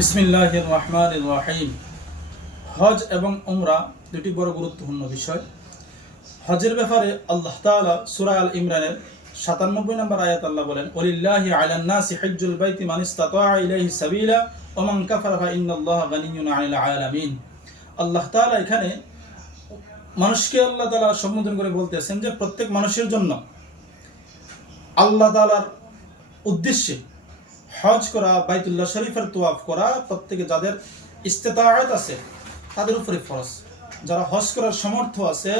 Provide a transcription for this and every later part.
বিসমিল্লাহ রহমান রাহিম হজ এবং উমরা দুটি বড় গুরুত্বপূর্ণ বিষয়। হজের ব্যাপারে আল্লাহ তাআলা সূরা আল ইমরানের সাতানব্বই নম্বর আয়াত আল্লাহ বলেন, ওলিল্লাহি আলান নাসি হজ্জুল বাইতি মান ইসতাতাআ ইলাইহি সাবিলা ওয়া কাফারা ফা ইন্নাল্লাহা গানিয়্যুন আনিল আলামিন। আল্লাহ তাআলা এখানে মানুষকে আল্লাহ তাআলা সম্বোধন করে বলতেছেন যে, প্রত্যেক মানুষের জন্য আল্লাহ তাআলার উদ্দেশ্যে হজ করা, বাইতুল্লাহ শরীফের তোয়াফ করা, প্রত্যেকে যাদের ইস্তেতায়াত আছে, তাদের উপরে ফরজ। যারা হজ করার সমর্থ আছে,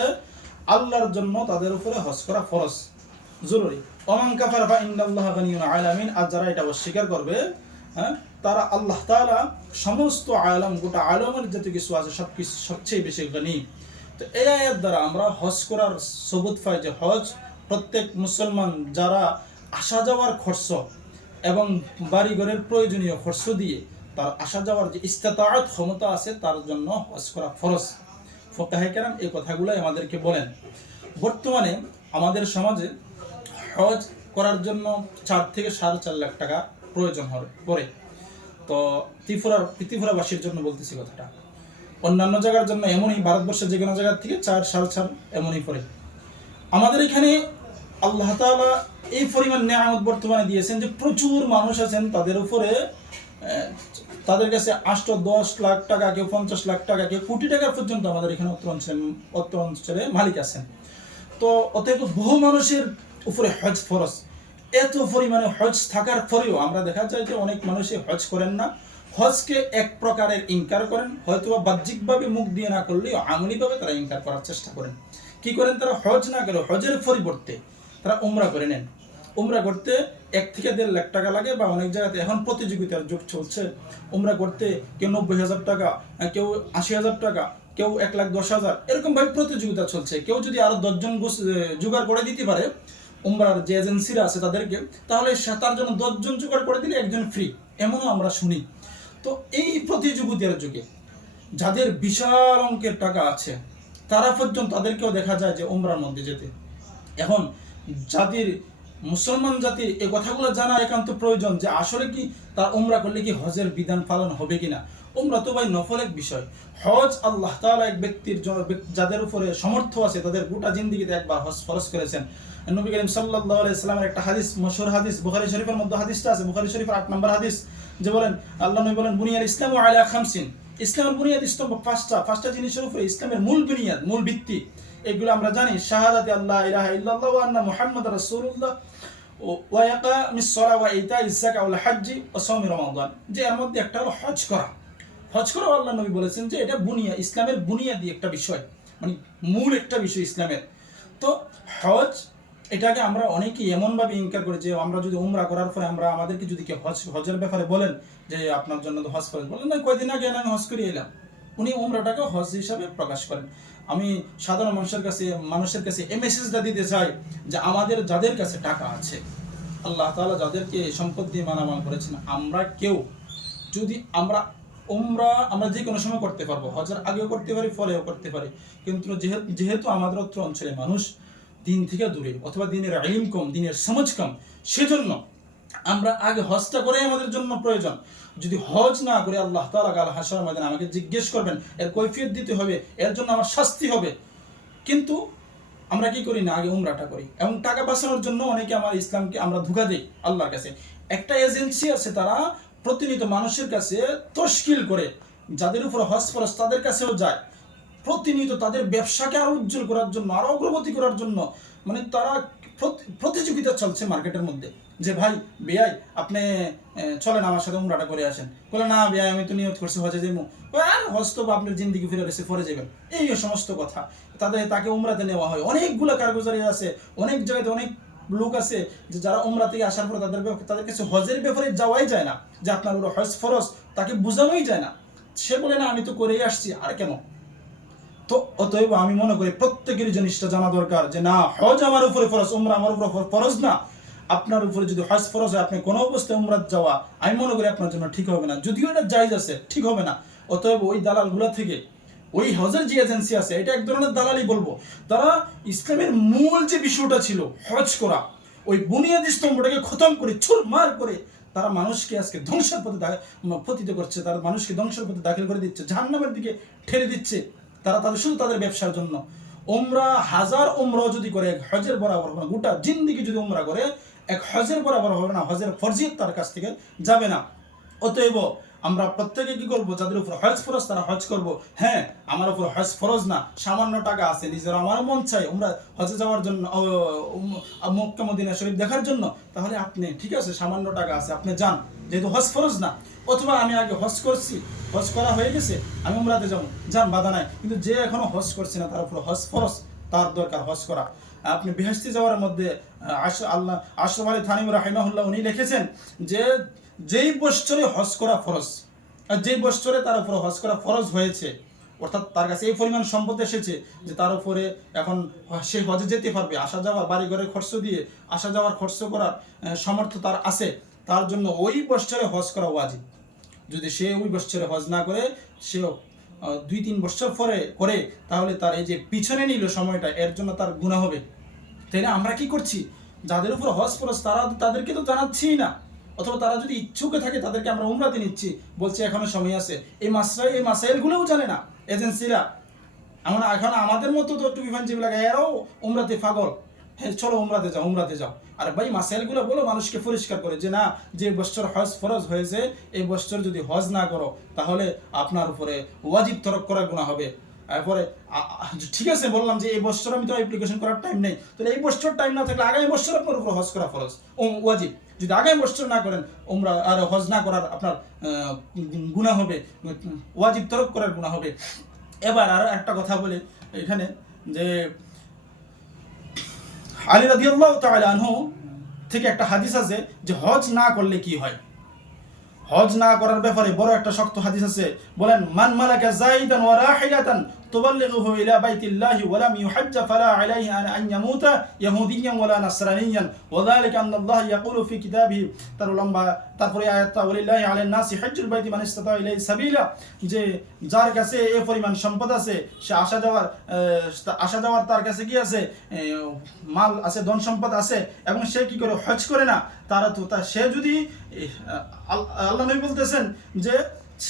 আল্লাহর জন্য তাদের উপরে হজ করা ফরজ। জরুরি। ওমান কাফার বা ইন্নাল্লাহ গানিয়ুন আলামিন, আর যারা এটা অস্বীকার করবে হ্যাঁ তারা আল্লাহ তাআলা সমস্ত আলম, গোটা আলমের যত কিছু আছে, সব কিছু সবচেয়ে বেশি গনি। তো এই আয়াত দ্বারা আমরা হজ করার সবুত পাই যে হজ, প্রত্যেক মুসলমান যারা আসা যাওয়ার খরচ এবং বাড়িঘরের প্রয়োজনীয় খরচ দিয়ে তার আসা যাওয়ার যে ইস্তেতাআত ক্ষমতা আছে, তার জন্য হজ করা ফরজ। ফোকাহে এই কথাগুলো আমাদেরকে বলেন। বর্তমানে আমাদের সমাজে হজ করার জন্য চার থেকে সাড়ে চার লাখ টাকা প্রয়োজন হবে পরে তো ত্রিপুরার ত্রিপুরাবাসীর জন্য বলতেছি কথাটা। অন্যান্য জায়গার জন্য এমনই, ভারতবর্ষের যে কোনো জায়গার থেকে চার, সাড়ে চার এমনই পড়ে। আমাদের এখানে আল্লাহ তাআলা এই পরিমাণ নেয়ামত বর্তমানে দিয়েছেন যে প্রচুর মানুষ আছেন তাদের উপরে তাদের কাছে আষ্ট দশ লাখ টাকা কেউ পঞ্চাশ লাখ টাকা, কেউ কোটি টাকা পর্যন্ত আমাদের এখানে অত্র অঞ্চলে অত্র অঞ্চলে মালিক আছেন। তো অতএব বহু মানুষের উপরে হজ ফরজ। এত পরিমাণে হজ থাকার পরেও আমরা দেখা যায় যে অনেক মানুষই হজ করেন না। হজকে এক প্রকারের ইনকার করেন হয়তো বা বাহ্যিকভাবে মুখ দিয়ে না করলেও আমলিভাবে তারা ইনকার করার চেষ্টা করেন। কি করেন তারা? হজ না করে হজের পরিবর্তে তারা উমরা করে নেন। উমরা করতে এক থেকে দেড় লাখ টাকা লাগে বা অনেক জায়গাতে এখন প্রতিযোগিতার যুগ চলছে। উমরা করতে কেউ নব্বই হাজার টাকা, কেউ আশি হাজার টাকা, কেউ এক লাখ দশ হাজার, এরকম ভাবে প্রতিযোগিতা চলছে। কেউ যদি আরও দশজন জোগাড় করে দিতে পারে, উমরার যে এজেন্সিরা আছে তাদেরকে, তাহলে তার জন্য দশজন জোগাড় করে দিলে একজন ফ্রি এমনও আমরা শুনি। তো এই প্রতিযোগিতার যুগে যাদের বিশাল অঙ্কের টাকা আছে, তারা পর্যন্ত তাদেরকেও দেখা যায় যে উমরার মধ্যে যেতে। এখন জাতির, মুসলমান জাতির এই কথাগুলো জানা একান্ত প্রয়োজন যে আসলে কি তার উমরা করলে কি হজের বিধান পালন হবে কিনা? উমরা তো ভাই নফল এক বিষয়। হজ আল্লাহ তাআলা এক ব্যক্তির যাদের উপরে সমর্থ আছে, তাদের গোটা জিন্দিগিতে একবার হজ ফরজ করেছেন। নবী করিম সাল্লাল্লাহু আলাইহি সাল্লামের একটা হাদিস, মশহুর হাদিস, বুখারী শরীফের মধ্যে হাদিসটা আছে, বুখারী শরীফের আট নম্বর হাদিস, যে বলেন, আল্লাহ নবী বলেন বুনিয়াল ইসলামু আলা খামসিন। ইসলামের বুনিয়াদ স্তম্ভ পাঁচটা পাঁচটা জিনিসের উপরে ইসলামের মূল বুনিয়াদ, মূল ভিত্তি। এগুলো আমরা জানি, শাহাদাতে আল্লাহ ইলাহা ইল্লাল্লাহ আন্না রাসূলুল্লাহ। ওয়া ইয়াকামিস সালাহ ওয়া ওয়াল ওয়া সাওমি রমাদান। যে এর মধ্যে একটা হলো হজ করা। হজ করা আল্লাহ নবী বলেছেন যে এটা বুনিয়া, ইসলামের বুনিয়াদি একটা বিষয়। মানে মূল একটা বিষয় ইসলামের। তো হজ, এটাকে আমরা অনেকেই এমনভাবে ইনকার করি যে আমরা যদি উমরা করার পরে আমরা আমাদেরকে যদি কেউ হজ, হজের ব্যাপারে বলেন যে আপনার জন্য তো হজ করেন বলেন, না, কয়দিন আগে আমি হজ করে এলাম। উনি উমরাটাকে হজ হিসাবে প্রকাশ করেন। আমি সাধারণ মানুষের কাছে মানুষের কাছে এই মেসেজটা দিতে চাই যে আমাদের যাদের কাছে টাকা আছে, আল্লাহ তাআলা যাদেরকে সম্পদ দিয়ে মালামাল করেছেন, আমরা কেউ, যদি আমরা উমরা, আমরা যে কোনো সময় করতে পারব, হজের আগেও করতে পারি ফলেও করতে পারি, কিন্তু যেহেতু আমাদের অত্র অঞ্চলে মানুষ দিন থেকে দূরে অথবা দিনের আইম কম, দিনের সমাজ কম, সেজন্য আমরা আগে হজটা করেই আমাদের জন্য প্রয়োজন। যদি হজ না করে আল্লাহ তাআলা কাল হাসার ময়দানে আমাকে জিজ্ঞেস করবেন, এর কৈফিয়ত দিতে হবে, এর জন্য আমার শাস্তি হবে। কিন্তু আমরা কি করি না, আগে উমরাটা করি। এবং টাকা বাঁচানোর জন্য অনেকে আমার ইসলামকে আমরা ধোকা দিই আল্লাহর কাছে। একটা এজেন্সি আছে তারা প্রতিনিয়ত মানুষের কাছে তশকিল করে, যাদের উপর হজ ফরজ তাদের কাছেও যায়। প্রতিনিয়ত তাদের ব্যবসাকে আরও উজ্জ্বল করার জন্য, আরও অগ্রগতি করার জন্য। মানে তারা প্রতিযোগিতা চলছে মার্কেটের মধ্যে। যে ভাই, বেয়াই, আপনি চলেন আমার সাথে উমরাটা করে আসেন। বলে না, বেয়াই, আমি তো নিয়ত করছি হজে যাব আর, হজ তো আপনার জিন্দিগি ফিরে রয়েছে ফরে যাবেন এই সমস্ত কথা। তাদের, তাকে উমরাতে নেওয়া হয়। অনেকগুলো কারগুজারি আছে, অনেক জায়গাতে অনেক লোক আছে যে যারা উমরা থেকে আসার পরে তাদের তাদের কাছে হজের ব্যাপারে যাওয়াই যায় না। যে আপনার হজ ফরজ, তাকে বোঝানোই যায় না। সে বলে, না, আমি তো করেই আসছি, আর কেন? তো অতএব আমি মনে করি প্রত্যেকের জিনিসটা জানা দরকার যে না, হজ আমার উপরে ফরজ, উমরা আমার উপরে ফর- ফরজ না। আপনার উপরে যদি হজ ফরজ হয়, আপনি কোনো অবস্থায় উমরাত যাওয়া, আমি মনে করি আপনার জন্য ঠিক হবে না। যদিও এটা জায়জ আছে, ঠিক হবে না। অতএব ওই দালালগুলা থেকে, ওই হজের যে এজেন্সি আছে, এটা এক ধরনের দালালি বলব। তারা ইসলামের মূল যে বিষয়টা ছিল, হজ করা, ওই বুনিয়াদি স্তম্ভটাকে খতম করে মার করে তারা মানুষকে আজকে ধ্বংসের পথে পতিত করছে, তারা মানুষকে ধ্বংসের পথে দাখিল করে দিচ্ছে, জাহান্নামের দিকে ঠেলে দিচ্ছে। তারা তাদের শুধু তাদের ব্যবসার জন্য। ওমরা হাজার ওমরা যদি করে, এক হজের বরাবর হবে না, গোটা জিন্দিগি যদি ওমরা করে, এক হজের বরাবর হবে না, হজের ফরজিয়ত তার কাছ থেকে যাবে না। অতএব আমরা প্রত্যেকে কি করব? যাদের উপর হজ ফরজ, তারা হজ করব। হ্যাঁ আমার উপর হজ ফরজ না, সামান্য টাকা আছে, নিজের আমার মন চাই আমরা হজে যাওয়ার জন্য মক্কা, মদিনা, শরীফ দেখার জন্য। তাহলে আপনি, ঠিক আছে, সামান্য টাকা আছে, আপনি যান। যেহেতু হজ ফরজ না অথবা আমি আগে হজ করছি, হজ করা হয়ে গেছে, আমি উমরাতে যাব। যান, বাধা নাই। কিন্তু যে এখনও হজ করছে না, তার উপর হজ ফরজ, তার দরকার হজ করা। আপনি বেহেস্তি যাওয়ার মধ্যে আশ আল্লাহ, আশরফ আলী থানিম রাহিমাহুল্লাহ উনি লিখেছেন যে, যেই বৎসরে হজ করা ফরজ, আর যেই বৎসরে তার উপর হজ করা ফরজ হয়েছে, অর্থাৎ তার কাছে এই পরিমাণ সম্পদ এসেছে যে তার উপরে এখন সে হজে যেতে পারবে। আসা যাওয়ার, বাড়ি ঘরের খরচ দিয়ে আসা যাওয়ার খরচ করার সামর্থ্য তার আছে। তার জন্য ওই বৎসরে হজ করা ওয়াজিব। যদি সে ওই বৎসরে হজ না করে সে দুই তিন বছর পরে করে, তাহলে তার এই যে পিছনে নিল সময়টা, এর জন্য তার গুণা হবে। তাই না আমরা কি করছি? যাদের উপর হজ ফরজ, তারা তাদেরকে তো জানাচ্ছিই না। অথবা তারা যদি ইচ্ছুকে থাকে, তাদেরকে আমরা উমরাতে নিচ্ছি। বলছে, এখনও সময় আছে। এই মাসরাই, এই মাসাইলগুলোও জানে না, এজেন্সিরা। আমরা এখন আমাদের মতো তো টুপি ফাঞ্চি লাগে এরাও উমরাতে পাগল। হ্যাঁ চলো উমরাতে যাও উমরাতে যাও। আর ভাই, মাসাইলগুলো বলো, মানুষকে পরিষ্কার করে যে না, যে বছর হজ ফরজ হয়েছে, এই বছর যদি হজ না করো, তাহলে আপনার উপরে ওয়াজিব তরক করার গুণা হবে। আ- ঠিক আছে, বললাম যে এই বছর আমি তো অ্যাপ্লিকেশন করার টাইম নেই। তাহলে এই বছর টাইম না থাকলে আগামী বছর আপনার উপর হজ করা ফরজ। ওয়াজিব। যদি আগামী বছর না করেন, উমরা, আর হজ না করার আপনার গুণা হবে, ওয়াজিব তরক করার গুণা হবে। এবার আরও একটা কথা বলে, এখানে যে আলী রাজি আল্লাহ আনহু থেকে একটা হাদিস আছে যে হজ না করলে কি হয়? হজ না করার ব্যাপারে বড় একটা শক্ত হাদিস আছে। বলেন, মান মালাকা জাইদান ওয়া রাহিলাতান বাইতিল্লাহি ওয়া লাম ইউহাজ্জ ফালা আলাইহি আন আন ইয়ামুতা ইয়াহুদিয়ান ওয়ালা নাসরানিয়ান ওয়া যালিকা আন্না আল্লাহ ইয়াকুলু ফি কিতাবিহি তার লম্বা তারপরে আয়াতটা ওয়ালিল্লাহি আলান নাসি হজ্জুল বাইতি মান ইসতাতা ইলাইহি সাবিলা। যে যার কাছে এই পরিমাণ সম্পদ আছে সে আসা যাওয়ার আসা যাওয়ার তার কাছে কি আছে? এ, মাল আছে ধন সম্পদ আছে এবং সে কি করে হজ করে না? তারা তো তা সে যদি আল্লাহ নবী বলতেছেন যে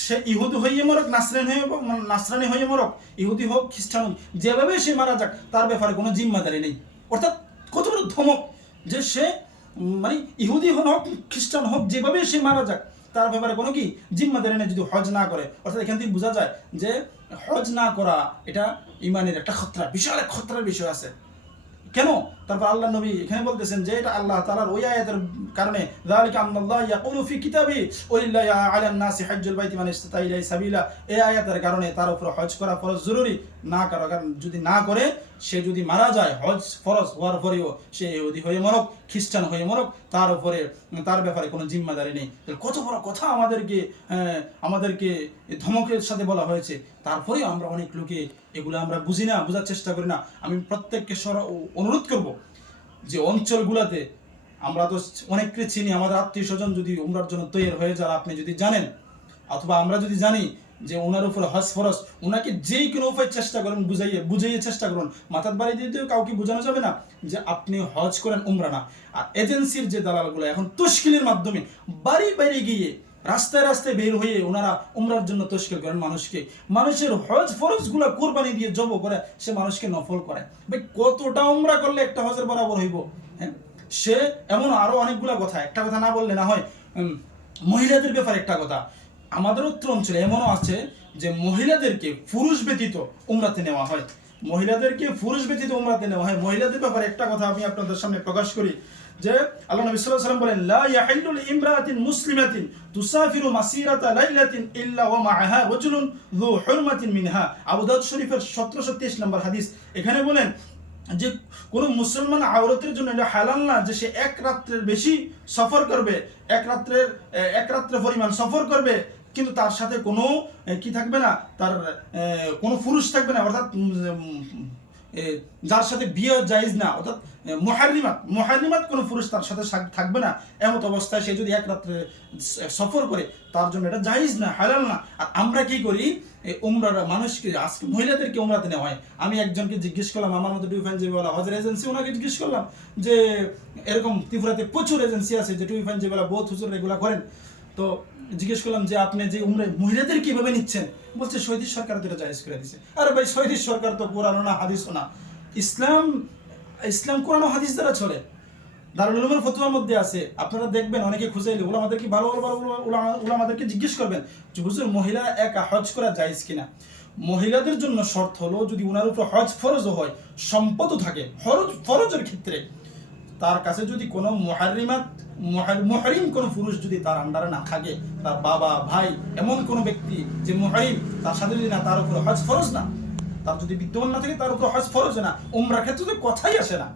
সে ইহুদি হইয়ে মরক, নাসরানি হয়ে মানে নাসরানি হয়ে মরক, ইহুদি হোক, খ্রিস্টান হোক, যেভাবে সে মারা যাক, তার ব্যাপারে কোনো জিম্মাদারি নেই। অর্থাৎ কত বড় ধমক যে সে মানে ইহুদি হোক, খ্রিস্টান হোক, যেভাবে সে মারা যাক, তার ব্যাপারে কোনো কি জিম্মাদারি নেই যদি হজ না করে। অর্থাৎ এখান থেকে বোঝা যায় যে হজ না করা, এটা ইমানের একটা খতরা, বিশাল এক খতরার বিষয় আছে। কেন? তারপর আল্লাহ নবী এখানে বলতেছেন যে এটা আল্লাহ তালার ওই আয়াতের কারণে, যালিকা আন্নাল্লাহ ইয়াকুলু ফি কিতাবি ওয়ালিল্লাহি আলান নাসি হজ্জুল বাইতি মান ইসতাতা সাবিলা। এই আয়াতের কারণে তার উপর হজ করা ফরজ জরুরি। না করা কারণ যদি না করে সে যদি মারা যায় হজ ফরজ হওয়ার পরেও সে ইহুদি হয়ে মরক খ্রিস্টান হয়ে মরক তার উপরে তার ব্যাপারে কোনো জিম্মাদারি নেই। কত বড় কথা আমাদেরকে আহ, আমাদেরকে ধমকের সাথে বলা হয়েছে। তারপরেও আমরা অনেক লোকে এগুলো আমরা বুঝি না বোঝার চেষ্টা করি না। আমি প্রত্যেককে সর অনুরোধ করব যে অঞ্চলগুলোতে আমরা তো অনেককে চিনি আমাদের আত্মীয় স্বজন যদি উমরার জন্য তৈরি হয়ে যায় আপনি যদি জানেন অথবা আমরা যদি জানি যে ওনার উপর হজ ফরজ ওনাকে যেই কোনো উপায় চেষ্টা করুন, বুঝাইয়ে বুঝাইয়ে চেষ্টা করুন। মাথার বাড়ি দিয়ে কাউকে বোঝানো যাবে না যে আপনি হজ করেন, উমরা না। আর এজেন্সির যে দালালগুলো, এখন তশকিলের মাধ্যমে বাড়ি বাড়ি গিয়ে রাস্তায় রাস্তায় বের হয়ে ওনারা উমরার জন্য তশকিল করেন মানুষকে। মানুষের হজ ফরজগুলো কোরবানি দিয়ে জব করে, সে মানুষকে নফল করে। ভাই, কতটা উমরা করলে একটা হজের বরাবর হইব? হ্যাঁ? সে এমন আরও অনেকগুলা কথা, একটা কথা না বললে না হয় মহিলাদের ব্যাপারে একটা কথা। আমাদের উত্তর অঞ্চলে এমনও আছে যে মহিলাদেরকে পুরুষ ব্যতীত উমরাতে নেওয়া হয়। মহিলাদেরকে পুরুষ ব্যতীত উমরাতে নেওয়া হয়। মহিলাদের ব্যাপারে একটা কথা আমি আপনাদের সামনে প্রকাশ করি যে আল্লাহ নবী সাল্লাল্লাহু আলাইহি বলেন, লা ইয়াহিল্লু লিইমরাতিন মুসলিমাতিন তুসাফিরু মাসিরাতা লাইলাতিন ইল্লা ওয়া মা'আহা রাজুলুন যু হুরমাতিন মিনহা। আবু দাউদ শরীফের 1723 নম্বর হাদিস এখানে বলেন যে, কোন মুসলমান আওরতের জন্য এটা হালাল না যে সে এক রাত্রের বেশি সফর করবে, এক রাত্রের এক রাত্রে পরিমাণ সফর করবে। কিন্তু তার সাথে কোনো কি থাকবে না, তার কোনো পুরুষ থাকবে না, অর্থাৎ যার সাথে বিয়ে জায়েজ না, অর্থাৎ মহারিমাত মহারিমাত কোনো পুরুষ তার সাথে থাকবে না, এমত অবস্থায় সে যদি এক রাত্রে সফর করে, তার জন্য এটা জায়েজ না, হালাল না। আর আমরা কি করি উমরার মানুষকে, আজকে মহিলাদেরকে উমরাতে নেওয়া হয়। আমি একজনকে জিজ্ঞেস করলাম, আমার মতো বলা হজের এজেন্সি, ওনাকে জিজ্ঞেস করলাম যে, এরকম ত্রিপুরাতে প্রচুর এজেন্সি আছে যে বলা বহুত হুজুর এগুলা করেন। তো জিজ্ঞেস করলাম যে আপনি যে উমরে মহিলাদের কীভাবে নিচ্ছেন? বলছে সৌদি সরকার এটা জায়েজ করে দিছে আরে ভাই সৌদি সরকার তো কোরআন না হাদিস না। ইসলাম ইসলাম, কোরআন হাদিস দ্বারা চলে। দারুল উলুমের ফতোয়ার মধ্যে আছে, আপনারা দেখবেন, অনেকে খুঁজে এলে ওলামাদেরকে ভালো ভালো উলামাদেরকে জিজ্ঞেস করবেন যে, হুজুর, মহিলা একা হজ করা জায়েজ কিনা? মহিলাদের জন্য শর্ত হলো, যদি ওনার উপর হজ ফরজও হয়, সম্পদও থাকে, ফরজ, ফরজের ক্ষেত্রে। তার কাছে যদি কোনো মহারিমাত মহারিম কোনো পুরুষ যদি তার আন্ডারে না থাকে, তার বাবা, ভাই, এমন কোনো ব্যক্তি যে মহারিম তার সাথে যদি না, তার উপর হজ ফরজ না। তার যদি বিদ্যমান না থাকে, তার উপর হজ ফরজ না। উমরার ক্ষেত্রে তো কথাই আসে না।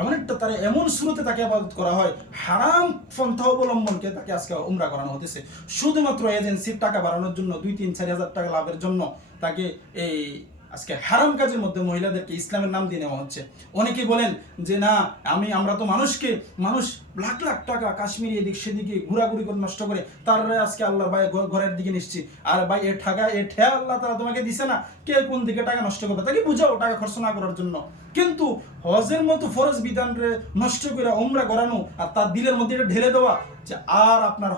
এমন একটা তার এমন শুরুতে তাকে আবাদত করা হয়, হারাম পন্থা অবলম্বনকে তাকে আজকে উমরা করানো হতেছে। শুধুমাত্র এজেন্সির টাকা বাড়ানোর জন্য, দুই, তিন, চারি হাজার টাকা লাভের জন্য তাকে এই আজকে হারাম কাজের মধ্যে মহিলাদেরকে ইসলামের নাম দিয়ে নেওয়া হচ্ছে। অনেকে বলেন যে, না, আমি, আমরা তো মানুষকে, মানুষ লাখ লাখ টাকা কাশ্মীর এদিক সেদিকে ঘোরাঘুরি করে নষ্ট করে, তার আজকে আল্লাহ ভাই ঘরের দিকে নিচ্ছি। আর ভাই, এ টাকা এ ঠেয়া আল্লাহ তারা তোমাকে দিছে না, কে কোন দিকে টাকা নষ্ট করবে? তাকে বুঝাও, টাকা খরচ না করার জন্য। কিন্তু হজের মতো ফরজ বিধান নষ্ট করে ওমরা করানো আর তার দিলের মধ্যে এটা ঢেলে দেওয়া যে আর আপনার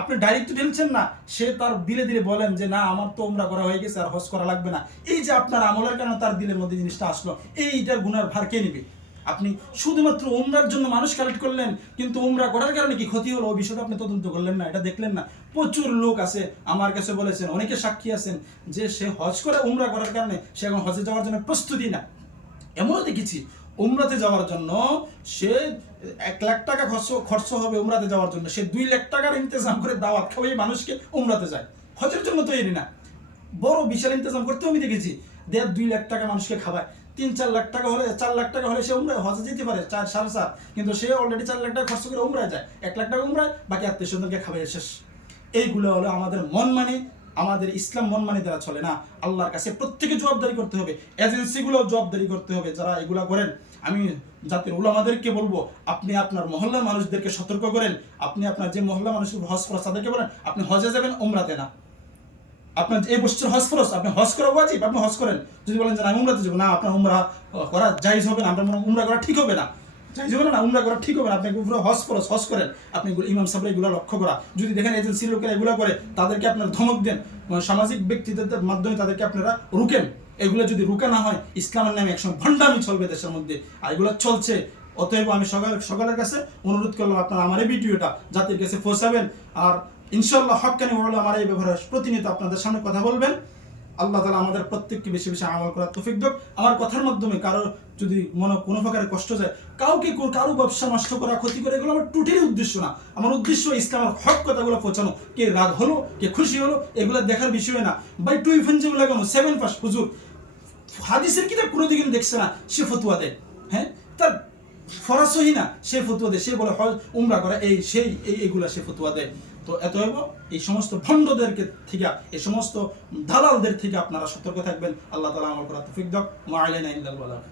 আপনি ডাইরেক্ট তো ঢেলছেন না, সে তার দিলে দিলে বলেন যে, না, আমার তো ওমরা করা হয়ে গেছে, আর হজ করা লাগবে না। এই যে আপনার আমলের কারণে তার দিলের মধ্যে জিনিসটা আসলো, এইটার গুণার ভার কে নেবে? আপনি শুধুমাত্র উমরার জন্য মানুষ কালেক্ট করলেন, কিন্তু উমরা করার কারণে কি ক্ষতি হলো? ওই বিষয়টা আপনি তদন্ত করলেন না, এটা দেখলেন না। প্রচুর লোক আছে, আমার কাছে বলেছেন, অনেকে সাক্ষী আছেন যে, সে হজ করে উমরা করার কারণে সে এখন হজে যাওয়ার জন্য প্রস্তুতি না। এমনও দেখেছি, উমরাতে যাওয়ার জন্য সে এক লাখ টাকা খরচ খরচ হবে উমরাতে যাওয়ার জন্য। সে দুই লাখ টাকার ইন্তজাম করে দাওয়াত খাওয়াই মানুষকে উমরাতে যায়। হজের জন্য তৈরি না। বড় বিশাল ইন্তজাম করতেও আমি দেখেছি। দেড় দুই লাখ টাকা মানুষকে খাওয়ায়। তিন, চার লাখ টাকা হলে, চার লাখ টাকা হলে সে উমরায় হজে যেতে পারে, চার, সাড়ে চার। কিন্তু সে অলরেডি চার লাখ টাকা খরচ করে উমরায় যায়। এক লাখ টাকা উমরায়, বাকি আত্মীয় স্বজনকে খাওয়াই শেষ। এইগুলো হলো আমাদের মন মানে আমাদের ইসলাম মন মানে দ্বারা চলে না। আল্লাহর কাছে প্রত্যেকে জবাবদারি করতে হবে। এজেন্সিগুলো জবাবদারি করতে হবে যারা এগুলা করেন। আমি জাতির উলামাদেরকে বলব, আপনি আপনার মহল্লার মানুষদেরকে সতর্ক করেন। আপনি আপনার যে মহল্লা মানুষের হজ ফরজ তাদেরকে বলেন, আপনি হজে যাবেন, উমরাতে না। আপনার এই বছর হজ ফরজ, আপনি হজ করা ওয়াজিব, আপনি হজ করেন। যদি বলেন যে আমি উমরাতে যাব, না, আপনার উমরা করা জায়েজ হবে না আপনার উমরা করা ঠিক হবে না। হবে না, উমরা করা ঠিক হবে না। আপনি পুরো হজ ফরজ, হজ করেন। আপনি ইমাম সাহেব এগুলো লক্ষ্য করা। যদি দেখেন এজেন্সির লোকেরা এগুলো করে, তাদেরকে আপনার ধমক দেন। সামাজিক ব্যক্তিত্বের মাধ্যমে তাদেরকে আপনারা রুকেন এগুলো যদি রুকা না হয়, ইসলামের নামে একসময় ভণ্ডামি চলবে দেশের মধ্যে। আর এগুলো চলছে। অতএব আমি সকাল, সকলের কাছে অনুরোধ করলাম, আপনারা আমার এই ভিডিওটা জাতির কাছে পৌঁছাবেন। আর ইনশাল্লাহ হকানি বলে আমার এই ব্যাপারে প্রতিনিয়ত আপনাদের সামনে কথা বলবেন। আল্লাহ তালা আমাদের প্রত্যেককে বেশি বেশি আমল করার তৌফিক দেব আমার কথার মাধ্যমে কারও যদি মনে কোনো প্রকারের কষ্ট যায়, কাউকে কারও ব্যবসা নষ্ট করা, ক্ষতি করে, এগুলো আমার টুটির উদ্দেশ্য না। আমার উদ্দেশ্য ইসলামের হক কথাগুলো পৌঁছানো। কে রাগ হলো, কে খুশি হলো, এগুলো দেখার বিষয় না। বাই টুইফেন যেগুলো কেন সেভেন পাস, হুজুর। হাদিসের কিতাব কোনো দিকে দেখছে না, সে ফতুয়া দেয়। হ্যাঁ? তার ফরাসহি না সে ফতুয়া দেয়। সে বলে, হজ, উমরা করে, এই, সেই, এই, এগুলা সে ফতুয়া দেয়। তো এতএব এই সমস্ত ভণ্ডদেরকে থেকে, এই সমস্ত দালালদের থেকে আপনারা সতর্ক থাকবেন। আল্লাহ তালা আমার করা তফিক দক। মা বালাগ।